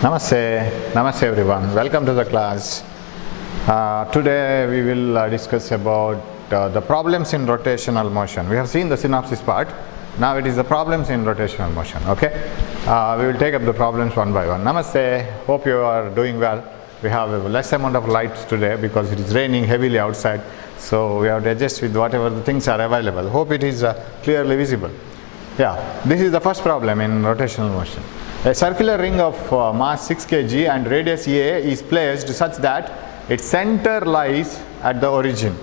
Namaste everyone. Welcome to the class. Today we will discuss about the problems in rotational motion. We have seen the synopsis part. Now it is the problems in rotational motion. Okay. We will take up the problems one by one. Namaste. Hope you are doing well. We have a less amount of light today because it is raining heavily outside. So we have to adjust with whatever the things are available. Hope it is clearly visible. Yeah. This is the first problem in rotational motion. A circular ring of mass 6 kg and radius A is placed such that its center lies at the origin.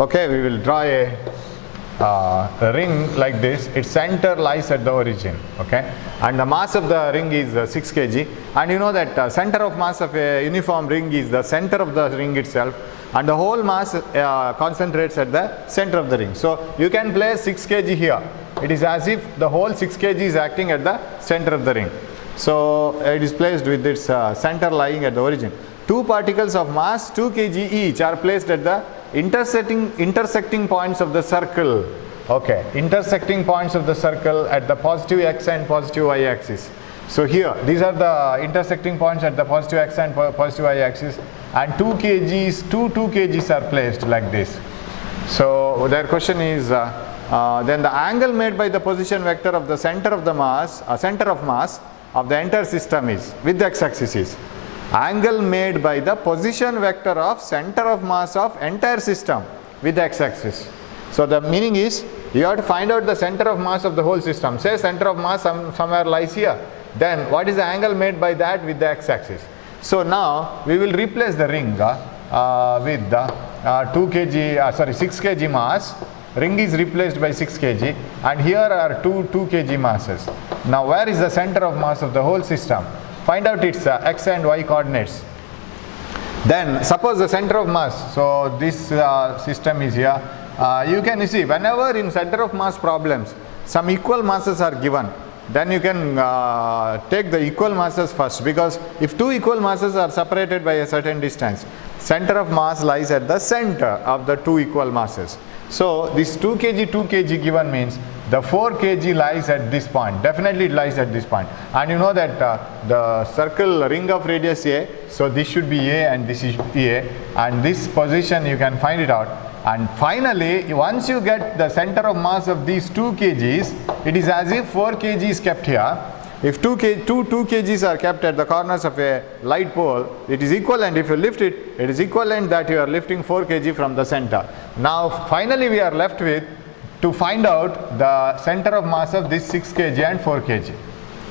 Okay, we will draw a ring like this. Its center lies at the origin. Okay, and the mass of the ring is 6 kg. And you know that center of mass of a uniform ring is the center of the ring itself, and the whole mass concentrates at the center of the ring. So you can place 6 kg here. It is as if the whole 6 kg is acting at the center of the ring. So it is placed with its center lying at the origin. Two particles of mass 2 kg each are placed at the intersecting points of the circle. Okay, intersecting points of the circle at the positive x and positive y axis. So here these are the intersecting points at the positive x and positive y axis, and 2 kgs are placed like this. So their question is then the angle made by the position vector of the center of mass of the entire system is, with the x-axis is, angle made by the position vector of center of mass of entire system with the x-axis. So the meaning is you have to find out the center of mass of the whole system. Say center of mass somewhere lies here. Then what is the angle made by that with the x-axis? So now we will replace the ring with the 6 kg mass. Ring is replaced by 6 kg, and here are two kg masses. Now where is the center of mass of the whole system? Find out its x and y coordinates. Then suppose the center of mass, so this system is here. You can see whenever in center of mass problems some equal masses are given, then you can take the equal masses first, because if two equal masses are separated by a certain distance, center of mass lies at the center of the two equal masses. So this 2 kg given means the 4 kg lies at this point. Definitely it lies at this point. And you know that the circle ring of radius A, so this should be A and this is A, and this position you can find it out. And finally, once you get the center of mass of these 2 kgs, it is as if 4 kg is kept here. If 2 kgs are kept at the corners of a light pole, it is equivalent. If you lift it, it is equivalent that you are lifting 4 kg from the center. Now finally we are left with to find out the center of mass of this 6 kg and 4 kg,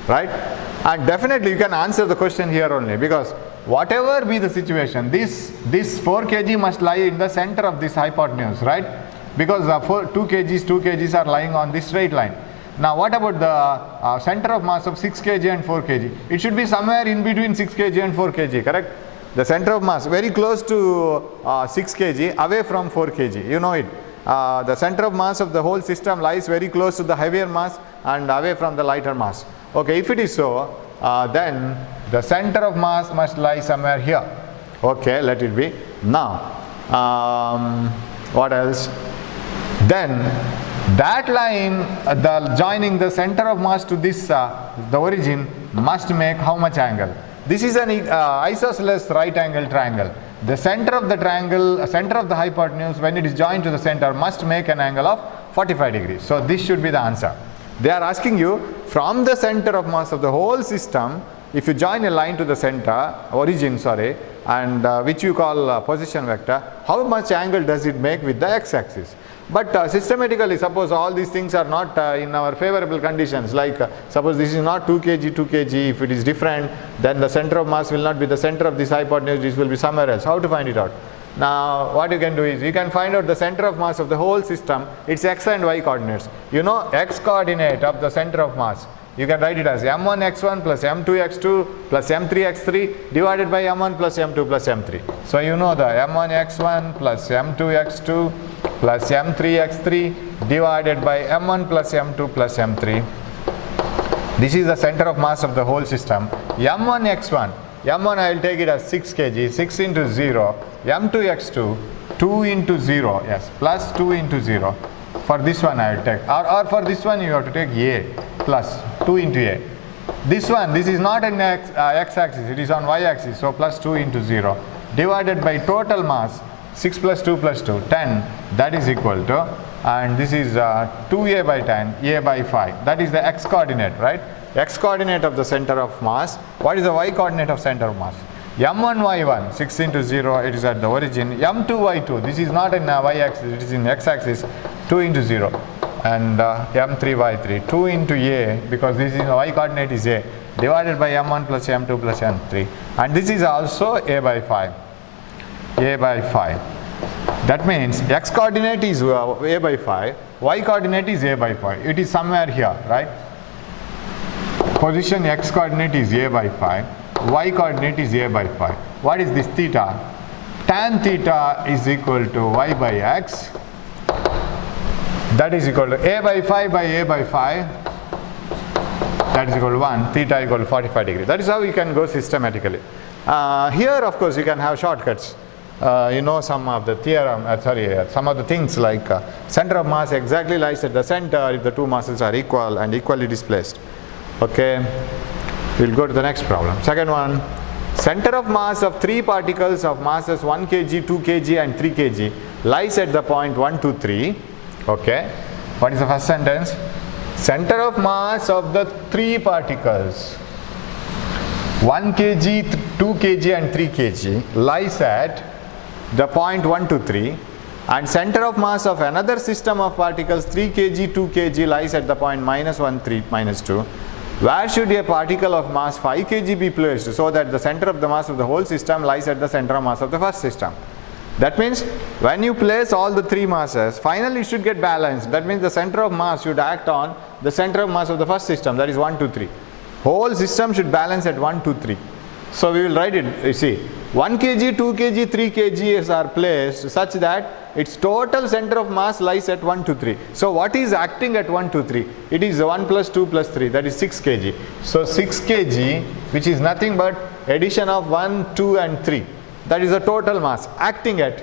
right? And definitely you can answer the question here only, because whatever be the situation, this 4 kg must lie in the center of this hypotenuse, right? Because 2 kgs are lying on this straight line. Now what about the center of mass of 6 kg and 4 kg? It should be somewhere in between 6 kg and 4 kg, correct? The center of mass very close to 6 kg, away from 4 kg, you know it. The center of mass of the whole system lies very close to the heavier mass and away from the lighter mass. Okay, if it is so, then the center of mass must lie somewhere here. Okay, let it be. Now, what else? Then that line, joining the center of mass to this, the origin, must make how much angle? This is an isosceles right angle triangle. The center of the triangle, center of the hypotenuse, when it is joined to the center, must make an angle of 45 degrees. So this should be the answer. They are asking you from the center of mass of the whole system, if you join a line to the center, origin, sorry, and which you call position vector, how much angle does it make with the x-axis? But systematically, suppose all these things are not in our favorable conditions, like suppose this is not 2 kg, if it is different, then the center of mass will not be the center of this hypotenuse, this will be somewhere else. How to find it out? Now what you can do is, you can find out the center of mass of the whole system, its x and y coordinates. You know x coordinate of the center of mass. You can write it as m1x1 plus m2x2 plus m3x3 divided by m1 plus m2 plus m3. So you know the m1x1 plus m2x2 plus m3x3 divided by m1 plus m2 plus m3. This is the center of mass of the whole system. m1x1, m1 I will take it as 6 kg, 6 into 0, m2x2, 2 into 0, yes, plus 2 into 0. For this one I will take, or for this one you have to take A plus 2 into A. This one, this is not an x-axis, it is on y-axis, so plus 2 into 0 divided by total mass 6 plus 2 plus 2, 10, that is equal to, and this is 2a by 10, a by 5, that is the x coordinate, right? X coordinate of the center of mass. What is the y coordinate of center of mass? m1 y1, 6 into 0, it is at the origin. m2 y2, this is not in y-axis, it is in x-axis, 2 into 0. And m3 y3, 2 into a, because this is y coordinate is a, divided by m1 plus m2 plus m3. And this is also a by 5. A by 5. That means x coordinate is a by 5, y coordinate is a by 5. It is somewhere here, right? Position x coordinate is a by 5, y coordinate is a by 5. What is this theta? Tan theta is equal to y by x. That is equal to a by 5 by a by 5. That is equal to 1. Theta equal to 45 degrees. That is how you can go systematically. Here, of course, you can have shortcuts. You know some of the theorem, some of the things like center of mass exactly lies at the center if the two masses are equal and equally displaced. Okay, we'll go to the next problem. Second one, center of mass of three particles of masses 1 kg, 2 kg and 3 kg lies at the point 1, 2, 3. Okay, what is the first sentence? Center of mass of the three particles 1 kg, 2 kg and 3 kg lies at the point 1, 2, 3, and center of mass of another system of particles 3 kg, 2 kg lies at the point minus 1, 3, minus 2. Where should a particle of mass 5 kg be placed so that the center of the mass of the whole system lies at the center of mass of the first system? That means when you place all the three masses, finally it should get balanced. That means the center of mass should act on the center of mass of the first system, that is 1, 2, 3. Whole system should balance at 1, 2, 3. So we will write it, you see, 1 kg, 2 kg, 3 kg are placed such that its total center of mass lies at 1, 2, 3. So what is acting at 1, 2, 3? It is 1 plus 2 plus 3, that is 6 kg. So 6 kg, which is nothing but addition of 1, 2 and 3. That is the total mass acting at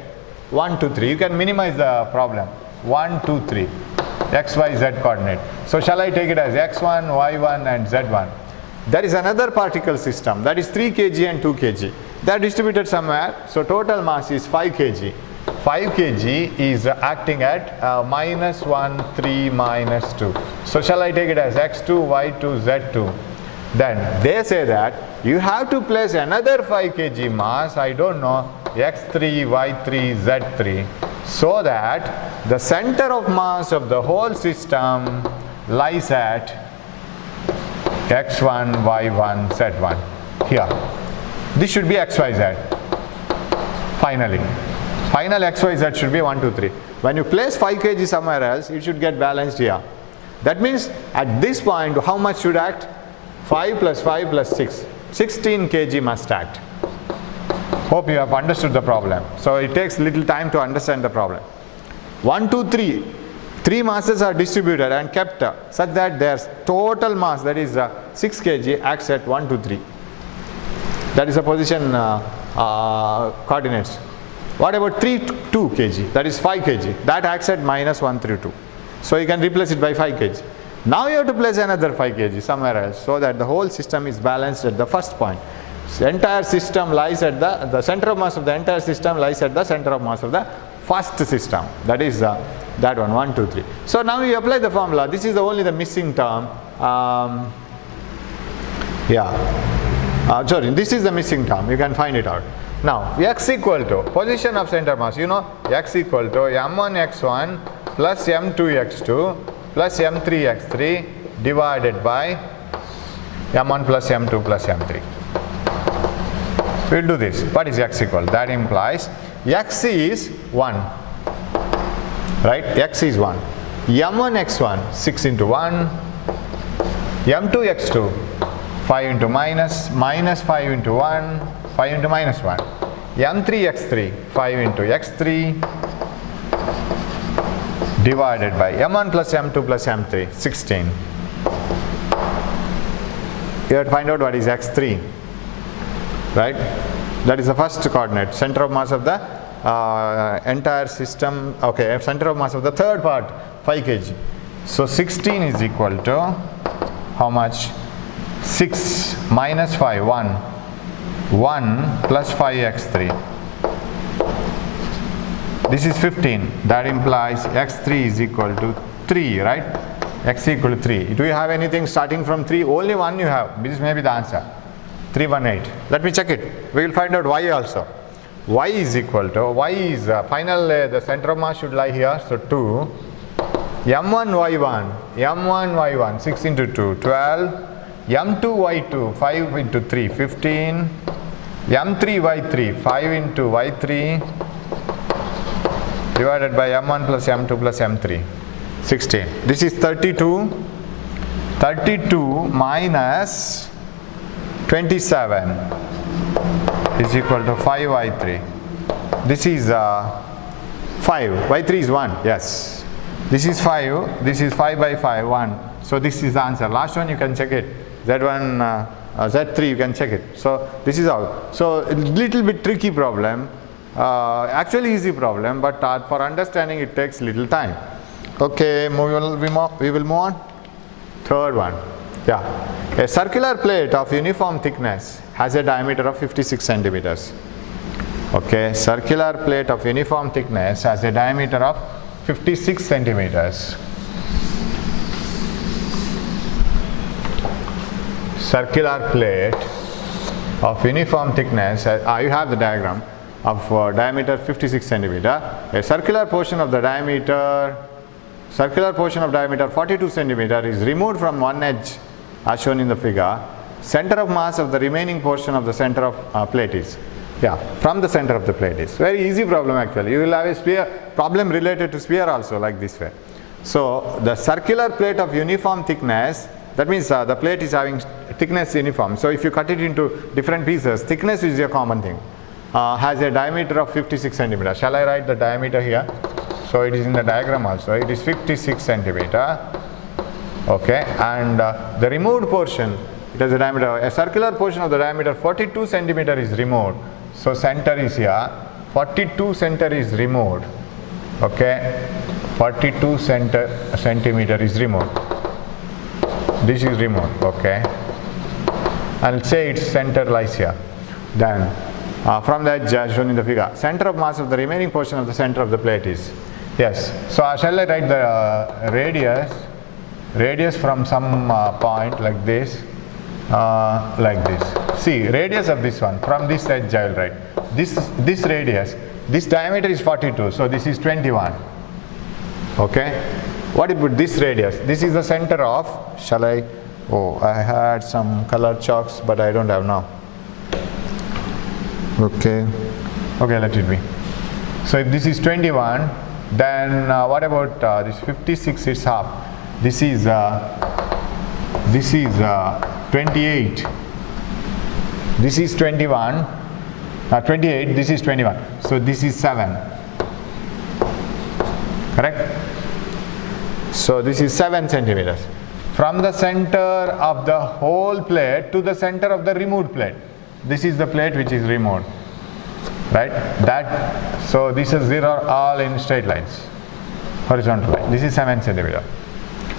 1, 2, 3. You can minimize the problem. 1, 2, 3. X, Y, Z coordinate. So shall I take it as x1, y1 and z1? There is another particle system, that is 3 kg and 2 kg. They are distributed somewhere. So total mass is 5 kg. 5 kg is acting at minus 1, 3, minus 2. So shall I take it as x2, y2, z2? Then they say that you have to place another 5 kg mass, I don't know, x3, y3, z3, so that the center of mass of the whole system lies at x1, y1, z1. Here. This should be x, y, z. Finally. Final x, y, z should be 1, 2, 3. When you place 5 kg somewhere else, it should get balanced here. That means at this point, how much should act? 5 plus 5 plus 6. 16 kg must act. Hope you have understood the problem. So it takes little time to understand the problem. 1, 2, 3. Three masses are distributed and kept such that their total mass, that is 6 kg, acts at 1, 2, 3. That is the position coordinates. What about 3, 2 kg? That is 5 kg. That acts at minus 1, 3, 2. So you can replace it by 5 kg. Now you have to place another 5 kg somewhere else so that the whole system is balanced at the first point. The entire system lies at the center of mass of the entire system lies at the center of mass of the first system. That is that one, 1, 2, 3. So now you apply the formula. This is only the missing term. Sorry, this is the missing term. You can find it out. Now, x equal to position of center mass. You know, x equal to m1 x1 plus m2 x2 plus m3 x3 divided by m1 plus m2 plus m3. We will do this. What is x equal? That implies x is 1. Right? X is 1. m1 x1, 6 into 1. m2 x2, 5 into minus 5 into 1, 5 into minus 1. m3 x3, 5 into x3 divided by m1 plus m2 plus m3, 16. You have to find out what is x3. Right? That is the first coordinate, center of mass of the entire system. Okay, center of mass of the third part, 5 kg. So 16 is equal to how much? 6 minus 5, 1. 1 plus 5x3. This is 15. That implies x3 is equal to 3, right? X equal to 3. Do you have anything starting from 3? Only one you have. This may be the answer. 318. Let me check it. We will find out y also. Y is equal to, y is final, the center of mass should lie here. So 2. m1y1, 6 into 2, 12. m2y2, 5 into 3, 15. m3y3, 5 into y3 divided by m1 plus m2 plus m3, 16. This is 32. 32 minus 27 is equal to 5y3. This is 5. y3 is 1. Yes. This is 5. This is 5 by 5, 1. So this is the answer. Last one you can check it. Z1, Z3 you can check it. So this is out. So a little bit tricky problem. Actually easy problem, but for understanding it takes little time. Okay, we will move on. Third one. Yeah. A circular plate of uniform thickness has a diameter of 56 centimeters. Okay, circular plate of uniform thickness has a diameter of 56 centimeters. Circular plate of uniform thickness, you have the diagram, of diameter 56 centimeter. A circular portion of diameter 42 centimeter is removed from one edge as shown in the figure. Center of mass of the remaining portion of the center of plate is, from the center of the plate is. Very easy problem actually. You will have a sphere problem related to sphere also like this way. So the circular plate of uniform thickness, that means the plate is having thickness uniform. So if you cut it into different pieces, thickness is a common thing. Has a diameter of 56 centimeter. Shall I write the diameter here? So it is in the diagram also. It is 56 centimeter. Okay, and the removed portion, it has a diameter. A circular portion of the diameter 42 centimeter is removed. So center is here. 42 center is removed. Okay, 42 centimeter is removed. This is removed. Okay, I'll say its center lies here. Then from the edge as shown in the figure, center of mass of the remaining portion of the center of the plate is, yes. So shall I write the radius from some point like this, See, radius of this one, from this edge I will write. This radius, this diameter is 42, so this is 21. Okay. What about this radius? This is the center of, shall I, I had some color chalks but I don't have now. Okay, let it be. So if this is 21, then what about this 56? It's half. This is 28. This is 21. 28. This is 21. So this is 7. Correct? So this is 7 centimeters. From the center of the whole plate to the center of the removed plate. This is the plate which is removed, right? So these are all in straight lines, horizontal line. This is 7 centimeter.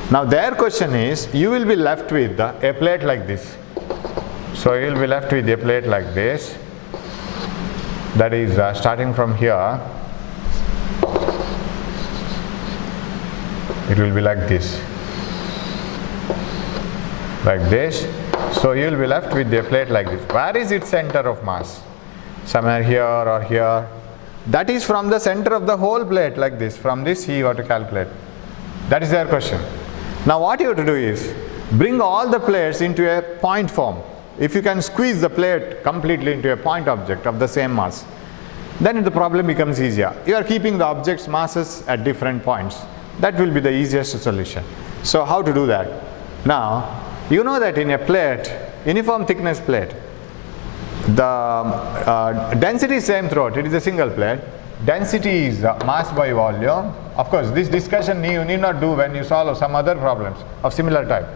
Now their question is, you will be left with a plate like this. So you will be left with a plate like this. That is starting from here. It will be like this. Like this. So you will be left with a plate like this. Where is its center of mass? Somewhere here or here. That is from the center of the whole plate like this. From this you have to calculate. That is their question. Now what you have to do is, bring all the plates into a point form. If you can squeeze the plate completely into a point object of the same mass, then the problem becomes easier. You are keeping the object's masses at different points. That will be the easiest solution. So how to do that? Now, you know that in a plate, uniform thickness plate, the density is same throughout. It is a single plate. Density is mass by volume. Of course, this discussion you need not do when you solve some other problems of similar type.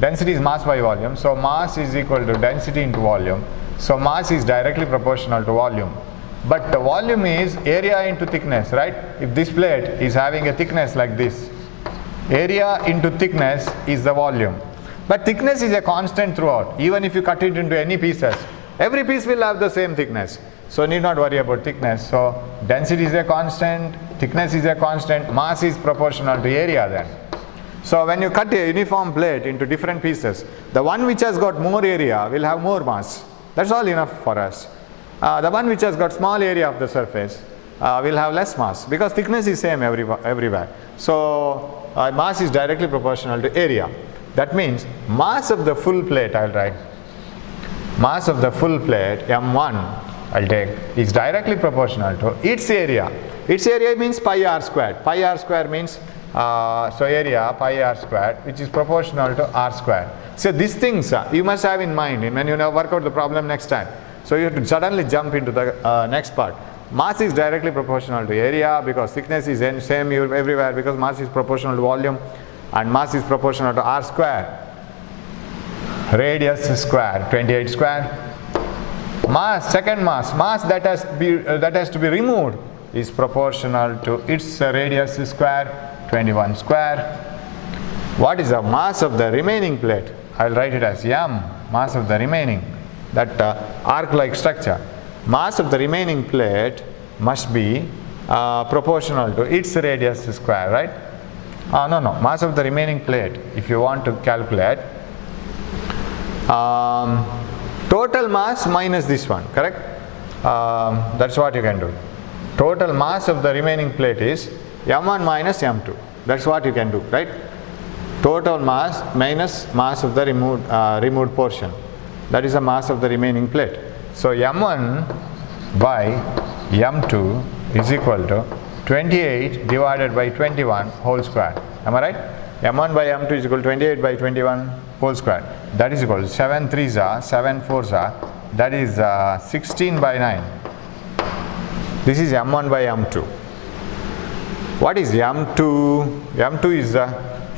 Density is mass by volume. So mass is equal to density into volume. So mass is directly proportional to volume. But the volume is area into thickness, right? If this plate is having a thickness like this, area into thickness is the volume. But thickness is a constant throughout. Even if you cut it into any pieces, every piece will have the same thickness. So need not worry about thickness. So density is a constant, thickness is a constant, mass is proportional to area then. So when you cut a uniform plate into different pieces, the one which has got more area will have more mass. That's all enough for us. The one which has got small area of the surface will have less mass, because thickness is same everywhere. So mass is directly proportional to area. That means mass of the full plate, I'll write, mass of the full plate, M1, I'll take, is directly proportional to its area. Its area means pi r squared. Pi r squared means, so area pi r squared, which is proportional to r squared. So these things you must have in mind when you work out the problem next time. So you have to suddenly jump into the next part. Mass is directly proportional to area, because thickness is same everywhere, because mass is proportional to volume, and mass is proportional to r square. Radius square, 28 square. Mass, second mass that has to be removed is proportional to its radius square, 21 square. What is the mass of the remaining plate? I'll write it as m, mass of the remaining, that arc-like structure. Mass of the remaining plate must be proportional to its radius square, right? No, mass of the remaining plate, if you want to calculate, total mass minus this one, correct? That's what you can do. Total mass of the remaining plate is m1 minus m2. That's what you can do, right? Total mass minus mass of the removed portion. That is the mass of the remaining plate. So m1 by m2 is equal to 28 divided by 21 whole square. Am I right? m1 by m2 is equal to 28 by 21 whole square. That is equal to 7 3s are, 7 4s are, that is 16 by 9. This is m1 by m2. What is m2? m2 is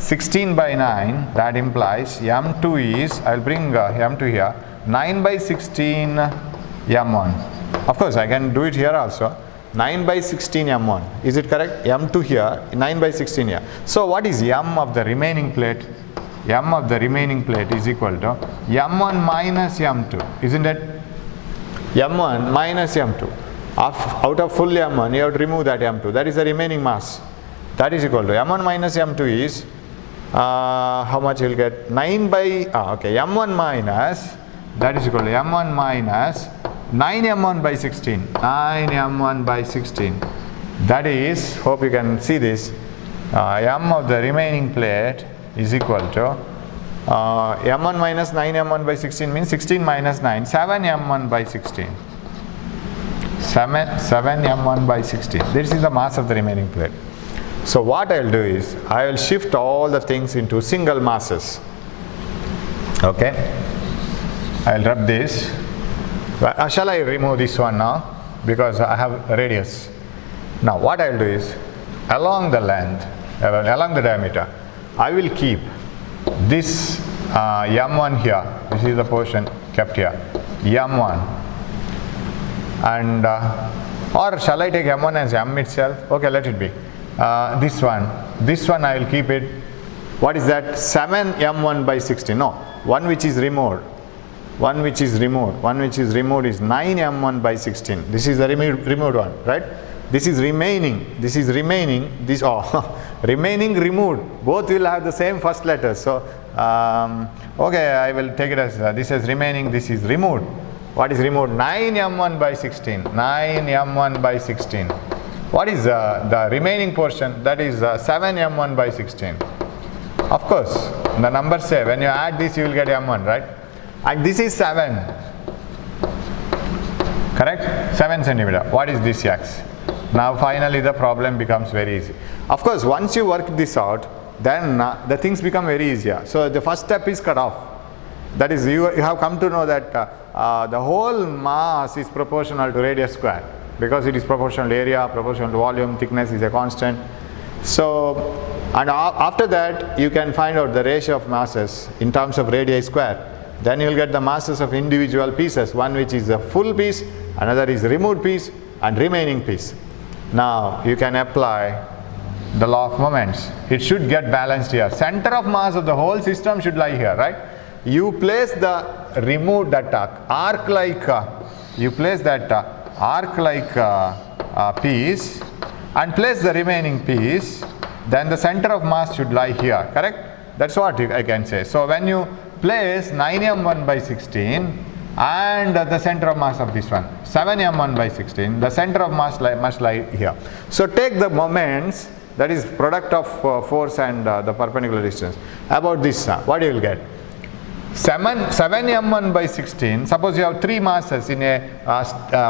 16 by 9. That implies m2 is, I'll bring m2 here, 9 by 16 m1. Of course, I can do it here also. 9 by 16 m1. Is it correct? m2 here, 9 by 16 here. So what is m of the remaining plate? M of the remaining plate is equal to m1 minus m2. Isn't it? m1 minus m2. Out of full m1, you have to remove that m2. That is the remaining mass. That is equal to m1 minus m2 is, how much you will get? 9 by, m1 minus, that is equal to m1 minus 9m1 by 16. 9m1 by 16. That is, hope you can see this, m of the remaining plate is equal to m1 minus 9m1 by 16 means 16 minus 9, 7m1 by 16. 7m1 by 16. This is the mass of the remaining plate. So what I will do is, I will shift all the things into single masses. Okay. I will rub this. Shall I remove this one now? Because I have radius. Now what I will do is, along the length, along the diameter, I will keep this m1 here. This is the portion kept here. m1. And or shall I take m1 as m itself? Okay, let it be. This one I will keep it. What is that? 7m1 by 16. No, one which is removed. One which is removed is 9m1 by 16. This is the removed one, right? This is remaining. This is remaining. This remaining removed. Both will have the same first letter. So okay, I will take it as this is remaining. This is removed. What is removed? 9m1 by 16. 9m1 by 16. What is the remaining portion? That is 7m1 by 16. Of course, the numbers say when you add this, you will get m1, right? And this is 7. Correct? 7 centimeter. What is this x? Now finally the problem becomes very easy. Of course, once you work this out, then the things become very easier. So the first step is cut off. That is, you have come to know that the whole mass is proportional to radius square, because it is proportional to area, proportional to volume, thickness is a constant. So, and after that you can find out the ratio of masses in terms of radii square. Then you will get the masses of individual pieces, one which is a full piece, another is removed piece, and remaining piece. Now you can apply the law of moments. It should get balanced here. Center of mass of the whole system should lie here, right? You place the removed that arc like you place that arc like piece and place the remaining piece, then the center of mass should lie here, correct? That's what I can say. So when you place 9m1 by 16 and the center of mass of this one 7m1 by 16, the center of mass must lie here. So take the moments, that is product of force and the perpendicular distance, about this, what you will get? 7m1 by 16, suppose you have 3 masses in a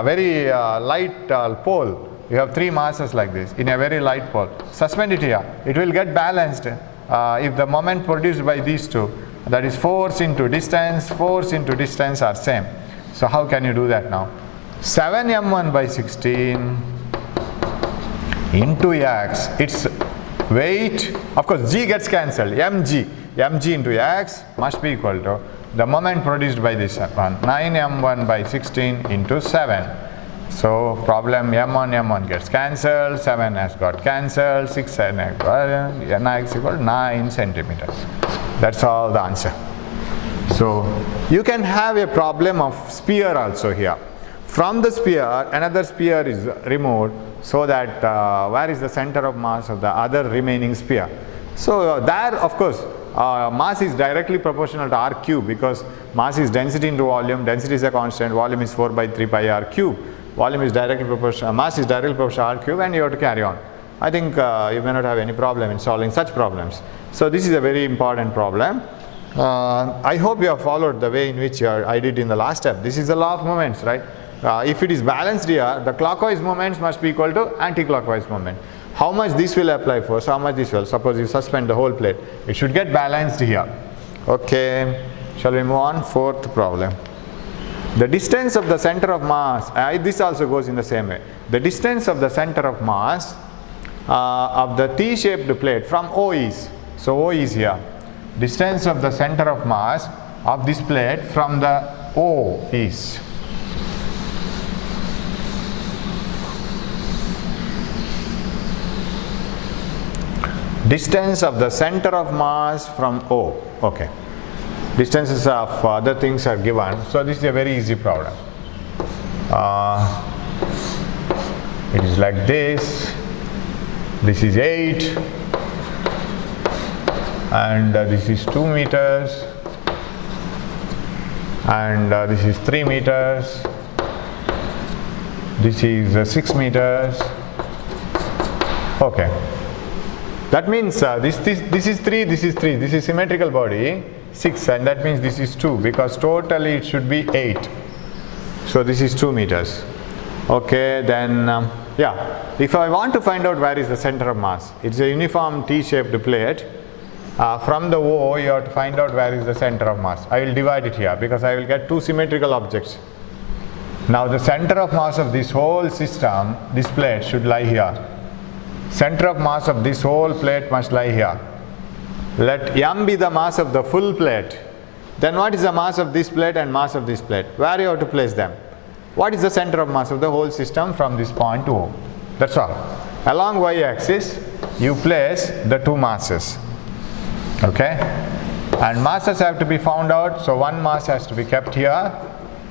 very light pole. You have 3 masses like this in a very light pole. Suspend it here. It will get balanced if the moment produced by these two, that is force into distance are same. So how can you do that now? 7m1 by 16 into x, its weight, of course g gets cancelled, mg into x must be equal to the moment produced by this one, 9m1 by 16 into 7. So problem m1 gets cancelled, 7 has got cancelled, 6 and x equal 9 centimeters. That's all the answer. So you can have a problem of sphere also here. From the sphere, another sphere is removed, so that where is the center of mass of the other remaining sphere? So there, of course, mass is directly proportional to r cube, because mass is density into volume. Density is a constant. Volume is 4 by 3 pi r cube. Volume is directly proportional. Mass is directly proportional to r cube, and you have to carry on. I think you may not have any problem in solving such problems. So this is a very important problem. I hope you have followed the way in which I did in the last step. This is the law of moments, right? If it is balanced here, the clockwise moments must be equal to anti-clockwise moment. How much this will apply force, how much this will. Suppose you suspend the whole plate. It should get balanced here. Okay, shall we move on? Fourth problem. The distance of the center of mass, this also goes in the same way. The distance of the center of mass of the T-shaped plate from O is, so O is here. Distance of the center of mass of this plate from the O is. Distance of the center of mass from O. Okay. Distances of other things are given. So this is a very easy problem. It is like this. This is 8. And this is 2 meters. And this is 3 meters. This is 6 meters. Okay. That means this is 3, this is 3, this is symmetrical body 6, and that means this is 2, because totally it should be 8. So this is 2 meters. Okay, then yeah, if I want to find out where is the center of mass, it's a uniform T-shaped plate. From the O you have to find out where is the center of mass. I will divide it here because I will get 2 symmetrical objects. Now the center of mass of this whole system, this plate, should lie here. Center of mass of this whole plate must lie here. Let m be the mass of the full plate. Then what is the mass of this plate and mass of this plate? Where you have to place them? What is the center of mass of the whole system from this point to O? That's all. Along y-axis you place the 2 masses. Okay? And masses have to be found out. So one mass has to be kept here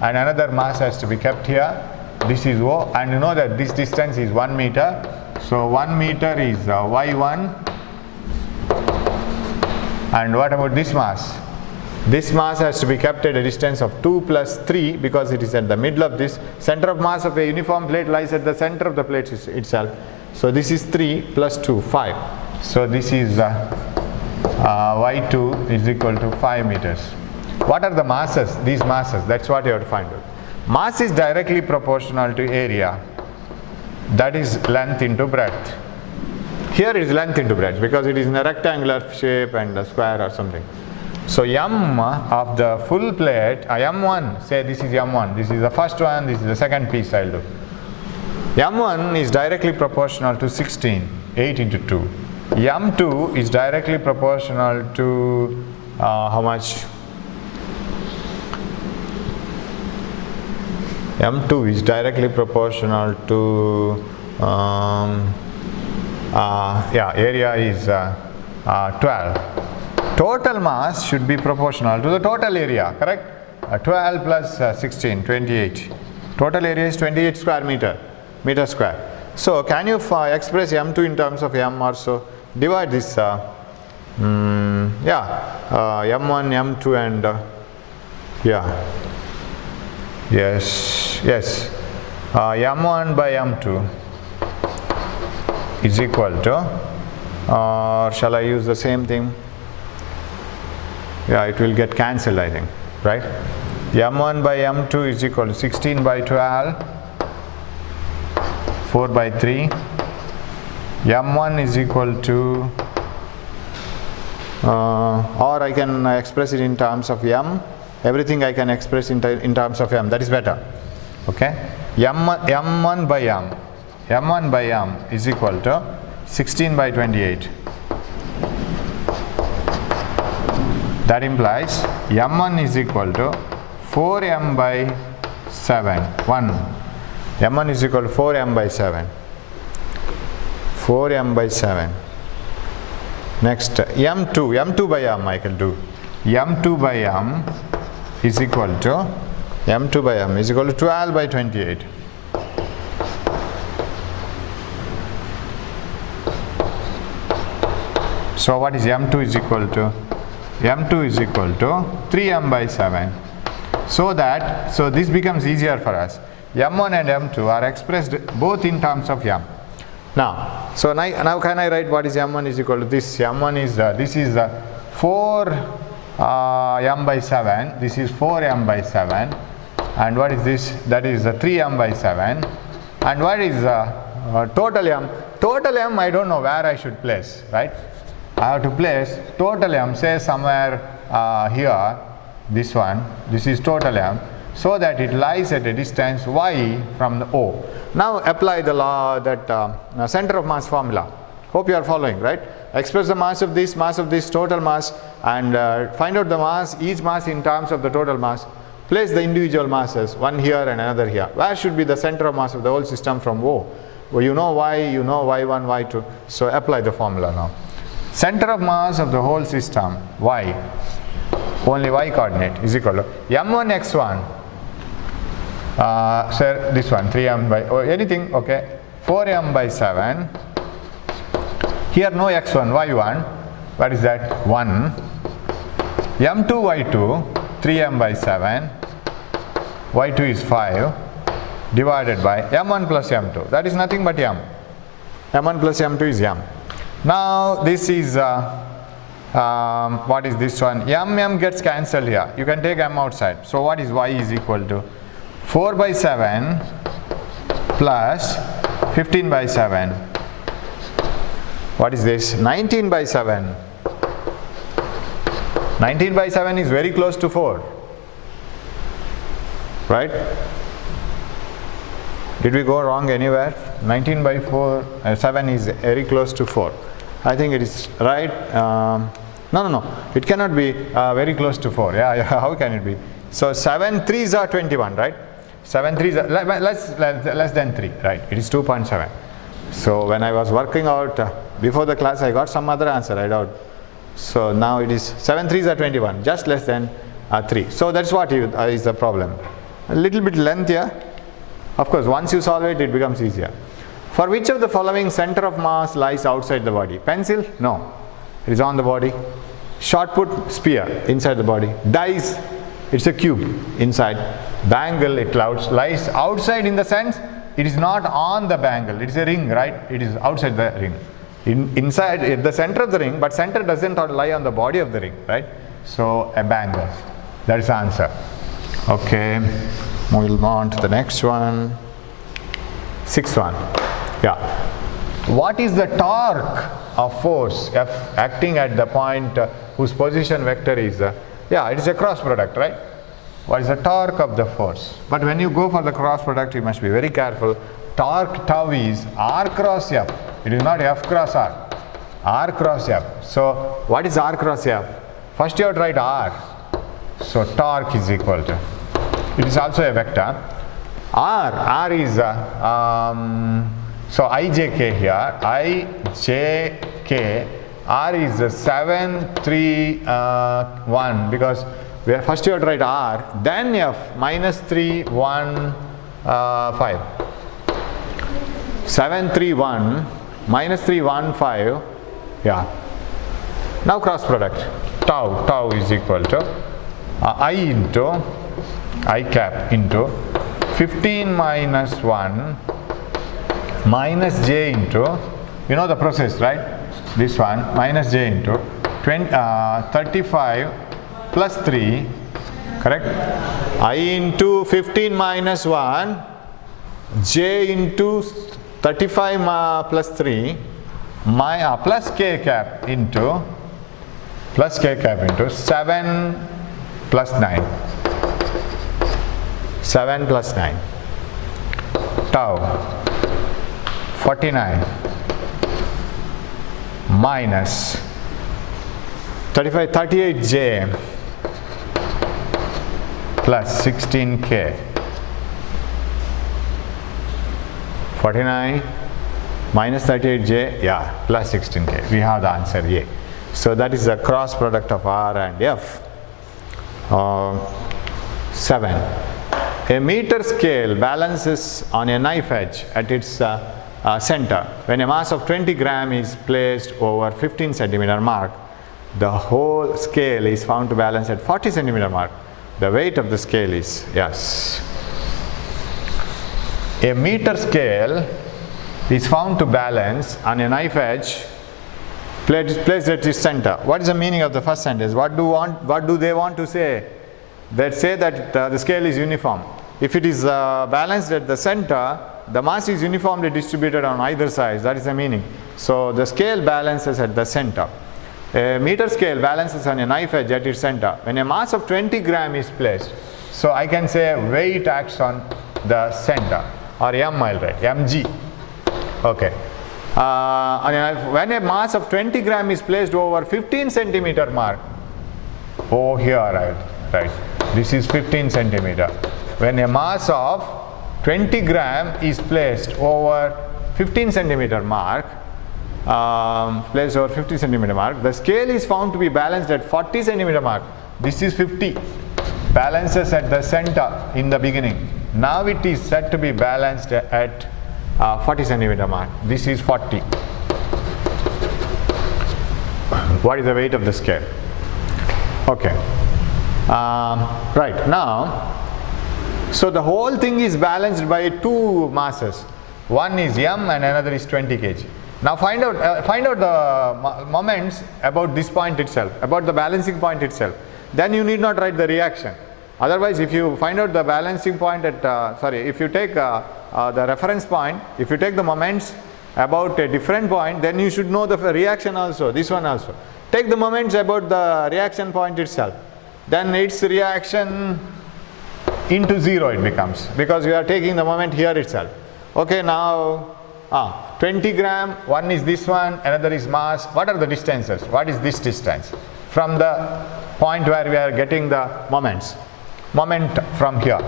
and another mass has to be kept here. This is O, and you know that this distance is 1 meter. So 1 meter is y1. And what about this mass? This mass has to be kept at a distance of 2 plus 3, because it is at the middle of this. Center of mass of a uniform plate lies at the center of the plate itself. So this is 3 plus 2, 5. So this is y2 is equal to 5 meters. What are the masses? These masses, that's what you have to find out. Mass is directly proportional to area. That is length into breadth. Here it is length into breadth because it is in a rectangular shape and a square or something. So m of the full plate, m1, say this is m1, this is the first one, this is the second piece I will do. m1 is directly proportional to 16, 8 into 2. m2 is directly proportional to how much? m2 is directly proportional to yeah, area is 12. Total mass should be proportional to the total area, correct? 12 plus 16, 28. Total area is 28 square meter square. So can you express m2 in terms of m or so? Divide this, m1, m2 and yeah, yes, m1 by m2 is equal to, or shall I use the same thing? Yeah, it will get cancelled, I think, right? m1 by m2 is equal to 16 by 12, 4 by 3. m1 is equal to, or I can express it in terms of m. Everything I can express in terms of m. That is better. Okay. m1 by m is equal to 16 by 28. That implies m1 is equal to 4m by 7. 1. m1 is equal to 4m by 7. 4m by 7. Next, m2 by m I can do. m2 by m is equal to 12 by 28. So what is m2 is equal to? m2 is equal to 3m by 7. So this becomes easier for us. m1 and m2 are expressed both in terms of m. Now can I write what is m1 is equal to this? m1 is this is 4 m by 7. This is 4m by 7. And what is this? That is 3m by 7. And what is total m? Total m I don't know where I should place, right? I have to place total m, say somewhere here, this one, this is total m, so that it lies at a distance y from the O. Now apply the law that center of mass formula. Hope you are following, right? Express the mass of this, total mass, and find out the mass, each mass in terms of the total mass. Place the individual masses, one here and another here. Where should be the center of mass of the whole system from O? Well, you know y, you know y1, y2. So apply the formula now. Center of mass of the whole system, y, only y coordinate, is equal to m1 x1, so this one, 3m by, or anything, okay, 4m by 7, here no x1, y1, what is that, 1, m2 y2, 3m by 7, y2 is 5, divided by m1 plus m2, that is nothing but m. m1 plus m2 is m. Now this is, what is this one? m gets cancelled here. You can take m outside. So what is y is equal to? 4 by 7 plus 15 by 7. What is this? 19 by 7. 19 by 7 is very close to 4. Right? Did we go wrong anywhere? 19 by 7 is very close to 4. I think it is right. No. It cannot be very close to 4. Yeah, how can it be? So 7 3s are 21, right? 7 3s are less than 3, right? It is 2.7. So when I was working out before the class, I got some other answer, I doubt. So now it is 7 3s are 21, just less than 3. So that's what is the problem. A little bit length here. Of course, once you solve it, it becomes easier. For which of the following center of mass lies outside the body? Pencil? No. It is on the body. Shot put, sphere, inside the body. Dice, it's a cube, inside. Bangle, it lies outside in the sense, it is not on the bangle. It is a ring, right? It is outside the ring. Inside, at the center of the ring, but center doesn't lie on the body of the ring, right? So, a bangle. That is the answer. Okay. We'll move on to the next one. Sixth one. Yeah. What is the torque of force F acting at the point whose position vector is, it is a cross product, right? What is the torque of the force? But when you go for the cross product, you must be very careful. Torque tau is R cross F. It is not F cross R. R cross F. So, what is R cross F? First you have to write R. So, torque is equal to, it is also a vector. R is So ijk here, ijk, r is 731 because we are first you have to write r, then f minus 315. 731 minus 315, yeah. Now cross product, tau is equal to I into I cap into 15 minus 1 minus j into, you know the process, right? This one minus j into 35 plus 3, correct? I into 15 minus 1, j into 35 plus 3, plus k cap into 7 plus 9. 7 plus 9. Tau 49 minus 38j plus 16k. 49 minus 38j, yeah, plus 16k. We have the answer A. So that is the cross product of R and F. 7. A meter scale balances on a knife edge at its center. When a mass of 20 gram is placed over 15 centimeter mark, the whole scale is found to balance at 40 centimeter mark. The weight of the scale is, yes. A meter scale is found to balance on a knife edge placed at its center. What is the meaning of the first sentence? What do they want to say? They say that the scale is uniform. If it is balanced at the center, the mass is uniformly distributed on either side. That is the meaning. So the scale balances at the center. A meter scale balances on a knife edge at its center. When a mass of 20 gram is placed, so I can say weight acts on the center, or m I'll write, mg. Okay. When a mass of 20 gram is placed over 15 centimeter mark, here right, this is 15 centimeter. When a mass of 20 gram is placed over 15 centimeter mark, the scale is found to be balanced at 40 centimeter mark. This is 50, balances at the center in the beginning. Now it is said to be balanced at 40 centimeter mark. This is 40. What is the weight of the scale? Okay. Right now, so the whole thing is balanced by two masses. One is m and another is 20 kg. Now find out the moments about this point itself, about the balancing point itself. Then you need not write the reaction. Otherwise, if you find out the balancing point at, if you take the reference point, if you take the moments about a different point, then you should know the reaction also, this one also. Take the moments about the reaction point itself. Then its reaction into 0 it becomes, because you are taking the moment here itself. Okay, now 20 gram, one is this one, another is mass. What are the distances? What is this distance? From the point where we are getting the moments. Moment from here.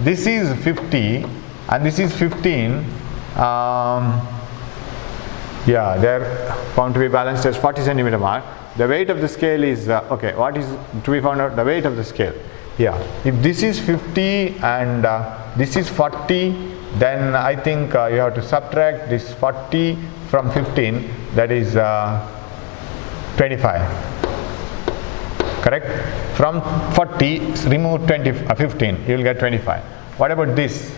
This is 50 and this is 15. Yeah, they are found to be balanced as 40 centimeter mark. The weight of the scale is, okay, what is to be found out? The weight of the scale. Yeah, if this is 50 and this is 40, then I think you have to subtract this 40 from 15, that is 25. Correct? From 40, remove 15, you will get 25. What about this?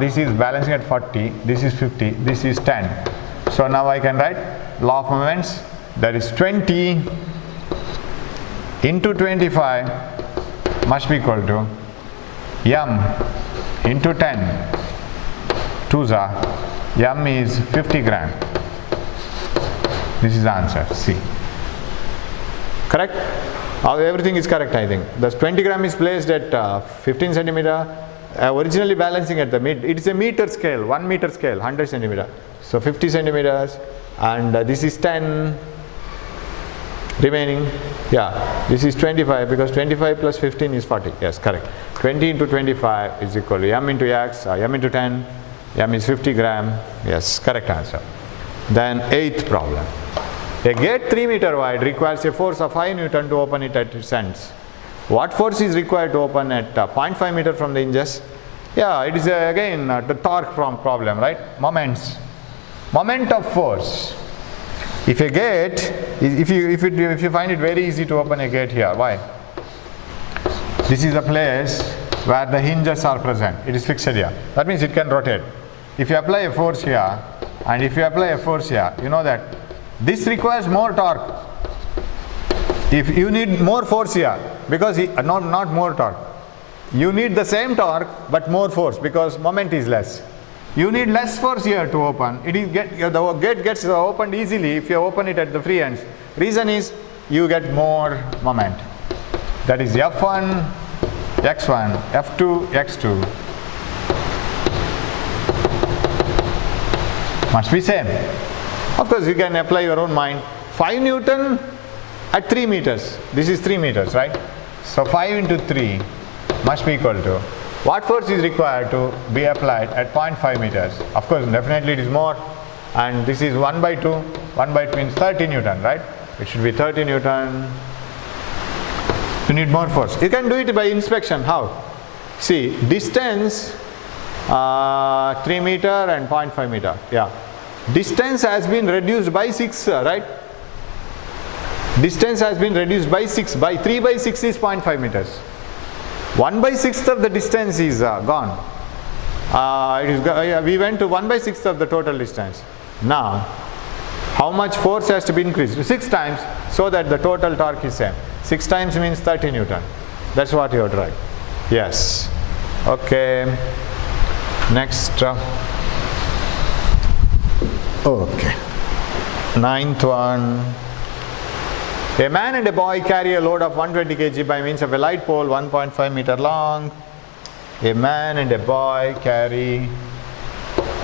This is balancing at 40, this is 50, this is 10. So now I can write law of moments, that is 20 into 25 must be equal to m into 10. 2s are, m is 50 gram. This is the answer, C. Correct? Everything is correct, I think. The 20 gram is placed at 15 centimeter, originally balancing at the mid. It is a meter scale, 1 meter scale, 100 centimeter. So 50 centimeters, and this is 10 remaining. Yeah, this is 25, because 25 plus 15 is 40. Yes, correct. 20 into 25 is equal to m into x, m into 10, M is 50 gram. Yes, correct answer. Then 8th problem. A gate 3 meter wide requires a force of 5 Newton to open it at its ends. What force is required to open at 0.5 meter from the hinges? Yeah, it is again the torque problem, right? Moments. Moment of force. If a gate, if you find it very easy to open a gate here, why? This is a place where the hinges are present. It is fixed here. That means it can rotate. If you apply a force here and if you apply a force here, you know that this requires more torque. If you need more force here, because not more torque. You need the same torque but more force because moment is less. You need less force here to open. The gate gets opened easily if you open it at the free ends. Reason is you get more moment. That is F1, X1, F2, X2. Must be same. Of course, you can apply your own mind. 5 Newton at 3 meters. This is 3 meters, right? So 5 into 3 must be equal to what force is required to be applied at 0.5 meters? Of course, definitely it is more. And this is 1 by 2. 1 by 2 means 30 Newton, right? It should be 30 Newton. You need more force. You can do it by inspection. How? See, distance 3 meter and 0.5 meter. Yeah. Distance has been reduced by 6, right? Distance has been reduced by 6. By 3 by 6 is 0.5 meters. 1 by 6th of the distance is gone. We went to 1 by 6th of the total distance. Now, how much force has to be increased? 6 times, so that the total torque is same. 6 times means 30 Newton. That's what you have to write. Yes. Okay. Next. Okay. 9th one. A man and a boy carry a load of 120 kg by means of a light pole 1.5 meter long. A man and a boy carry,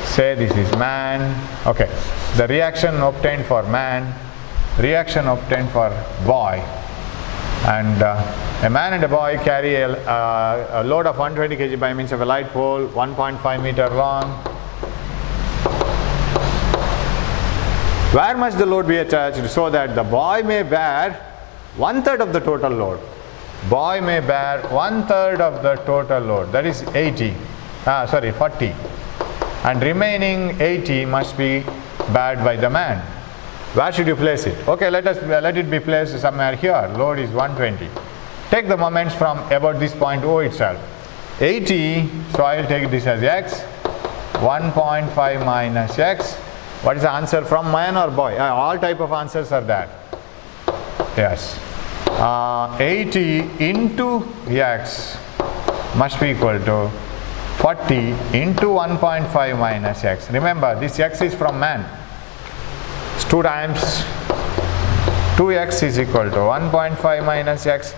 say this is man. Okay. The reaction obtained for man, reaction obtained for boy. And a man and a boy carry a load of 120 kg by means of a light pole 1.5 meter long. Where must the load be attached so that the boy may bear 1/3 of the total load? Boy may bear 1/3 of the total load, that is 40. And remaining 80 must be bared by the man. Where should you place it? Okay, let it be placed somewhere here. Load is 120. Take the moments from about this point O itself. 80, so I will take this as x. 1.5 minus x. What is the answer from man or boy? All type of answers are there. Yes. 80 into x must be equal to 40 into 1.5 minus x. Remember, this x is from man. It's 2 times 2x is equal to 1.5 minus x.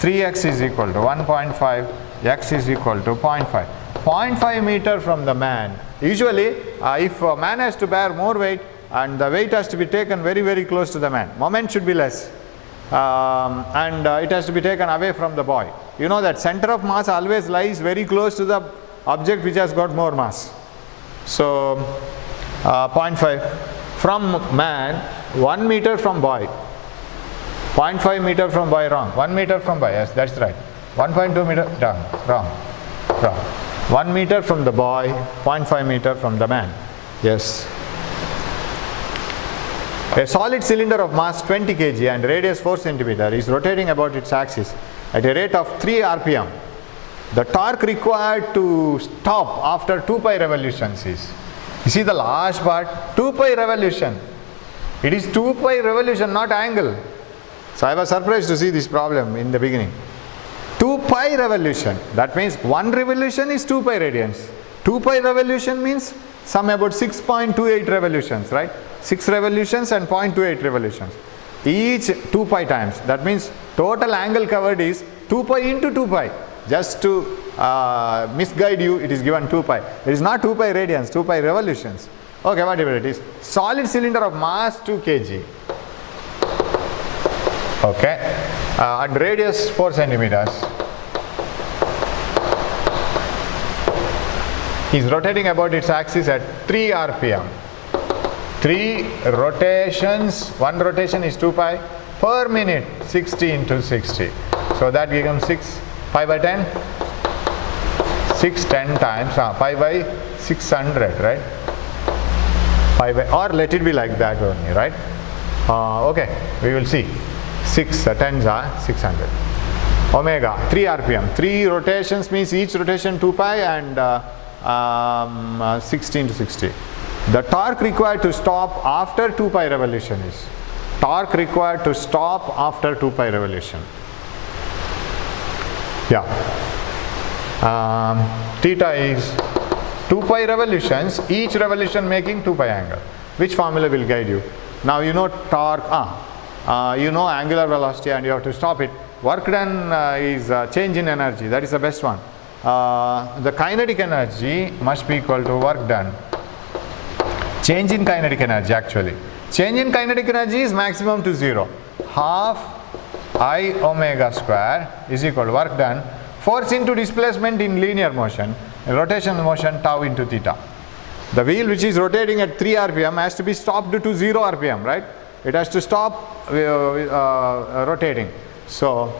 3x is equal to 1.5. X is equal to 0.5. 0.5 meter from the man. Usually, if a man has to bear more weight and the weight has to be taken very, very close to the man, moment should be less. And it has to be taken away from the boy. You know that center of mass always lies very close to the object which has got more mass. So, 0.5 from man, 1 meter from boy. 0.5 meter from boy, wrong. 1 meter from boy, yes, that's right. 1.2 meter, wrong. 1 meter from the boy, 0.5 meter from the man. Yes. A solid cylinder of mass 20 kg and radius 4 cm is rotating about its axis at a rate of 3 rpm. The torque required to stop after 2 pi revolutions is, you see the last part, 2 pi revolution. It is 2 pi revolution, not angle. So I was surprised to see this problem in the beginning. 2 pi revolution, that means 1 revolution is 2 pi radians. 2 pi revolution means some about 6.28 revolutions, right? 6 revolutions and 0.28 revolutions. Each 2 pi times. That means total angle covered is 2 pi into 2 pi. Just to misguide you, it is given 2 pi. It is not 2 pi radians, 2 pi revolutions. Okay, whatever it is. Solid cylinder of mass 2 kg. Okay. And radius 4 centimeters. is rotating about its axis at 3 rpm. 3 rotations, one rotation is 2 pi per minute, 60 into 60. So that becomes 6 pi by 10, 6 10 times, pi by 600, right? Pi by, or let it be like that only, right? Okay, we will see. 6 tens are 600. Omega, 3 rpm. 3 rotations means each rotation 2 pi and 60 into 60. The torque required to stop after 2 pi revolution is, torque required to stop after 2 pi revolution. Yeah. Theta is 2 pi revolutions, each revolution making 2 pi angle. Which formula will guide you? Now you know torque, you know angular velocity and you have to stop it. Work done is change in energy, that is the best one. The kinetic energy must be equal to work done. Change in kinetic energy actually. Change in kinetic energy is maximum to 0. Half I omega square is equal to work done. Force into displacement in linear motion, rotational motion tau into theta. The wheel which is rotating at 3 rpm has to be stopped to 0 rpm, right? It has to stop rotating. So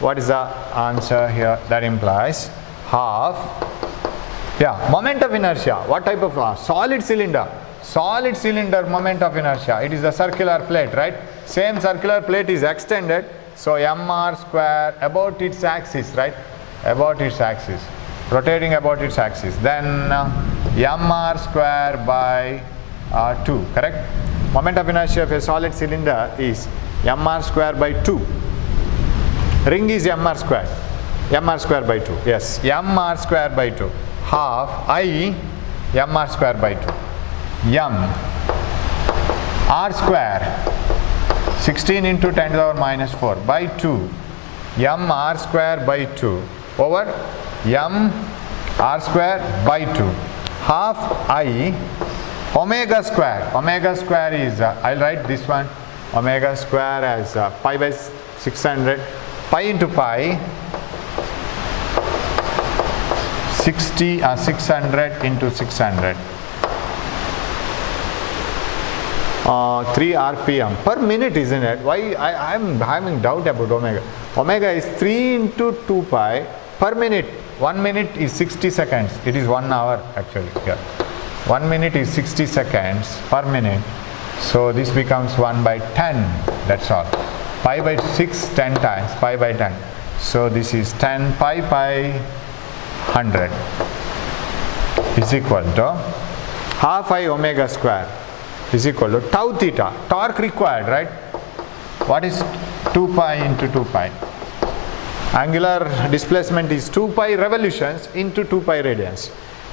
what is the answer here? That implies half, moment of inertia. What type of law? Solid cylinder. Solid cylinder moment of inertia. It is a circular plate, right? Same circular plate is extended. So mr square about its axis, right? About its axis. Rotating about its axis. Then mr square by 2, correct? Moment of inertia of a solid cylinder is mr square by 2. Ring is mr square by 2. Yes, mr square by 2. Half I mr square by 2. R square 16 into 10 to the power minus 4 by 2. R square by 2 over r square by 2. Half I omega square. Omega square is, I'll write this one, omega square as pi by 600. Pi into pi, 600 into 600. 3 rpm per minute, isn't it? Why I'm having doubt about omega. Omega is 3 into 2 pi per minute. 1 minute is 60 seconds. It is 1 hour actually here. 1 minute is 60 seconds per minute. So this becomes 1 by 10. That's all. Pi by 6 10 times, pi by 10. So this is 10 pi 100 is equal to half I omega square is equal to tau theta. Torque required, right? What is 2 pi into 2 pi? Angular displacement is 2 pi revolutions into 2 pi radians.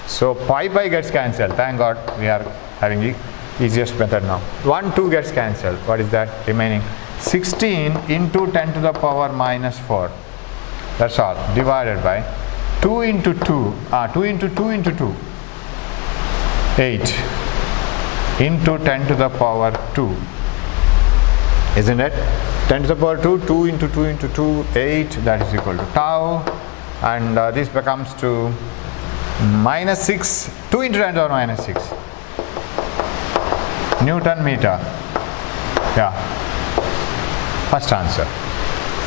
So pi gets cancelled. Thank God we are having the easiest method now. 1 2 gets cancelled. What is that remaining? 16 into 10 to the power minus 4. That's all. Divided by 2 into 2. 2 into 2 into 2. 8 into 10 to the power 2. Isn't it? 10 to the power 2, 2 into 2 into 2, 8, that is equal to tau. And this becomes to minus 6, 2 into 10 to the power minus 6. Newton meter. Yeah. First answer.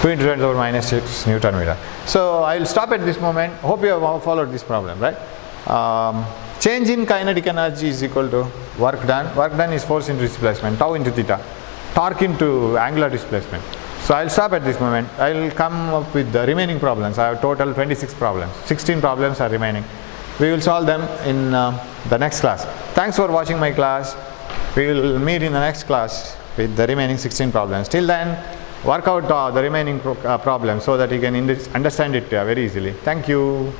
2 into 10 to the power minus 6 Newton meter. So I will stop at this moment. Hope you have followed this problem, right? Change in kinetic energy is equal to work done. Work done is force into displacement, tau into theta. Torque into angular displacement. So I will stop at this moment. I will come up with the remaining problems. I have total 26 problems. 16 problems are remaining. We will solve them in the next class. Thanks for watching my class. We will meet in the next class with the remaining 16 problems. Till then, work out the remaining problems so that you can understand it very easily. Thank you.